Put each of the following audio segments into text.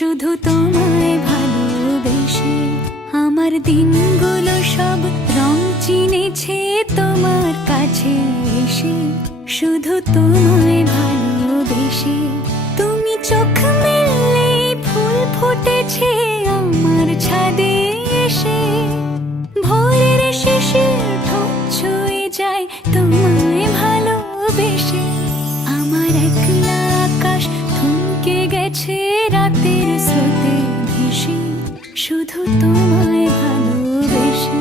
শুধু তোমায় ভালোবেসে আমার দিনগুলো সব রং চিনেছে তোমার কাছে এসে। শুধু তোমায় ভালোবেসে তুমি চোখ মেললে ফুল ফুটেছে আমার ছাদে এসে। ভোরের শিশির ঠোঁট ছুঁয়ে যায় তোমায় ভালোবেসে। আমার একলা আকাশ থমকে গেছে রাতের স্রোতে ভেসে, শুধু তোমায় ভালোবেসে।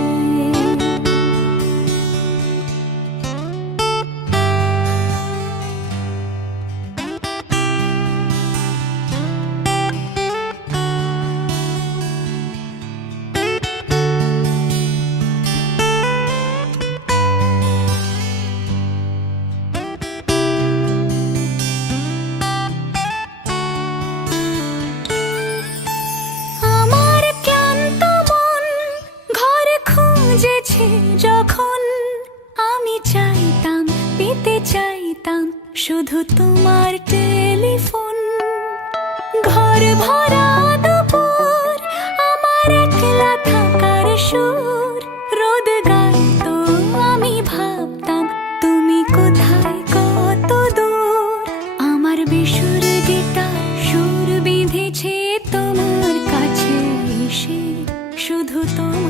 যখন আমি চাইতাম, পেতে চাইতাম শুধু তোমার টেলিফোন। ঘর ভরা দুপুর, আমার একলা থাকার সুর। রোদ গাইতো, আমি ভাবতাম তুমি কোথায়, কত দূর। আমার বেসুর গিটার সুর বিঁধেছে তোমার কাছে এসে, শুধু তোমার